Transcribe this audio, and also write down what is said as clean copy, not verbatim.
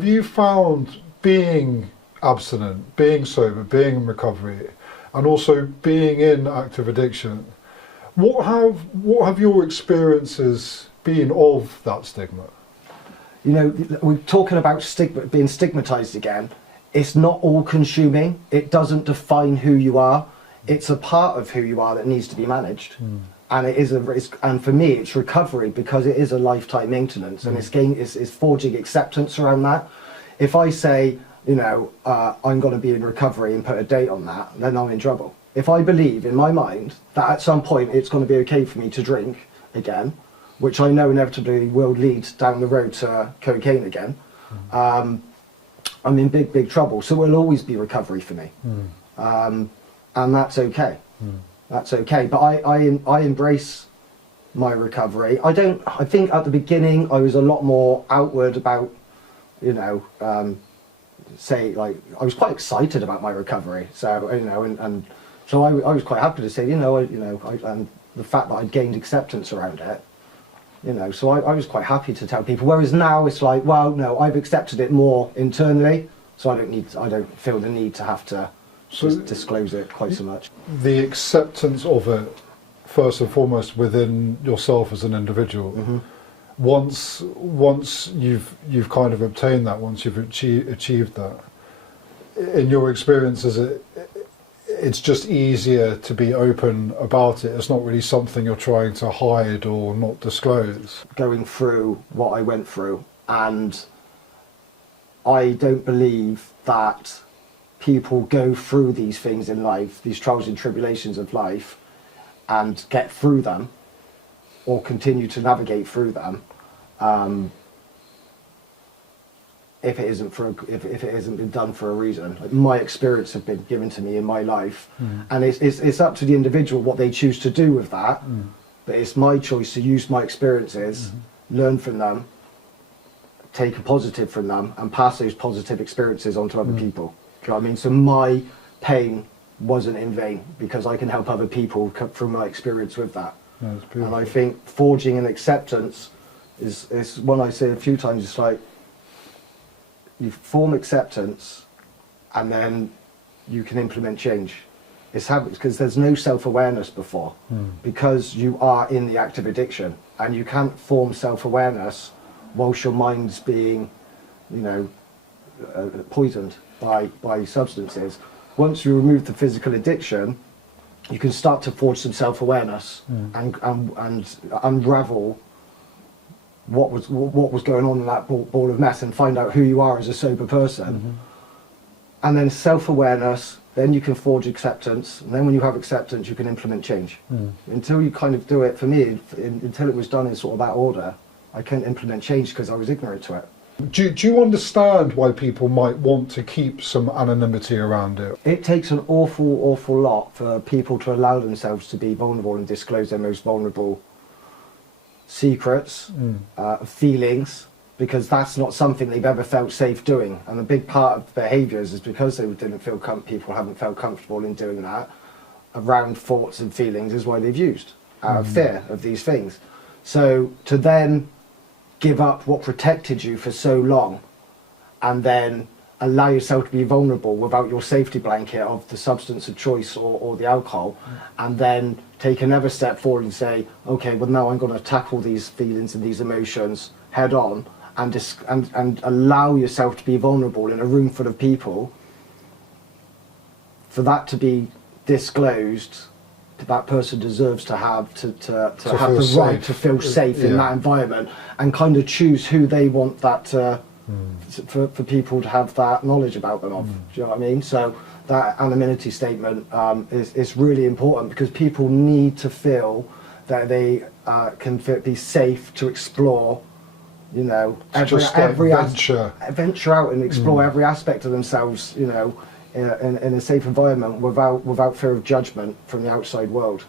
Have you found being abstinent, being sober, being in recovery, and also being in active addiction, what have your experiences been of that stigma? You know, we're talking about being stigmatized again. It's not all consuming. It doesn't define who you are. It's a part of who you are that needs to be managed. And it is and for me, it's recovery, because it is a lifetime maintenance, and it's forging acceptance around that. If I say, you know, I'm going to be in recovery and put a date on that, then I'm in trouble. If I believe in my mind that at some point it's going to be okay for me to drink again, which I know inevitably will lead down the road to cocaine again, I'm in big trouble. So it will always be recovery for me. And that's okay. That's okay. But I embrace my recovery. I think at the beginning I was a lot more outward about, you know, say, like, I was quite excited about my recovery. So, you know, and so I was quite happy to say, and the fact that I'd gained acceptance around it, you know, so I was quite happy to tell people. Whereas now it's like, well, no, I've accepted it more internally, so I don't feel the need to have to disclose it quite so much. The acceptance of it, first and foremost, within yourself as an individual. Once you've kind of obtained that, once you've achieved that, in your experience, it's just easier to be open about it. It's not really something you're trying to hide or not disclose. Going through what I went through, and I don't believe that people go through these things in life, these trials and tribulations of life, and get through them, or continue to navigate through them, if it hasn't been done for a reason. Like, my experience have been given to me in my life, and it's up to the individual what they choose to do with that. But it's my choice to use my experiences, learn from them, take a positive from them, and pass those positive experiences on to other people. Do you know what I mean? So my pain wasn't in vain, because I can help other people through my experience with that. And I think forging an acceptance is one I say a few times. It's like, you form acceptance, and then you can implement change. It's habits, because there's no self-awareness before, because you are in the active addiction, and you can't form self-awareness whilst your mind's being, you know, poisoned by substances. Once you remove the physical addiction, you can start to forge some self-awareness and unravel what was going on in that ball of mess, and find out who you are as a sober person. And then self-awareness, then you can forge acceptance, and then when you have acceptance, you can implement change. Until you kind of do it, for me, until it was done in sort of that order, I couldn't implement change because I was ignorant to it. Do you understand why people might want to keep some anonymity around it? It takes an awful lot for people to allow themselves to be vulnerable and disclose their most vulnerable secrets, feelings, because that's not something they've ever felt safe doing. And a big part of behaviours is because they didn't feel people haven't felt comfortable in doing that around thoughts and feelings, is why they've used out of fear of these things. So to then give up what protected you for so long, and then allow yourself to be vulnerable without your safety blanket of the substance of choice or the alcohol, and then take another step forward and say, okay, well, now I'm going to tackle these feelings and these emotions head on, and allow yourself to be vulnerable in a room full of people. For that to be disclosed, that person deserves to have the right to feel safe in that environment, and kind of choose who they want that for people to have that knowledge about them of. Do you know what I mean? So that anonymity statement is really important, because people need to feel that they can be safe to explore, you know, venture out and explore every aspect of themselves, you know, in a safe environment without fear of judgment from the outside world.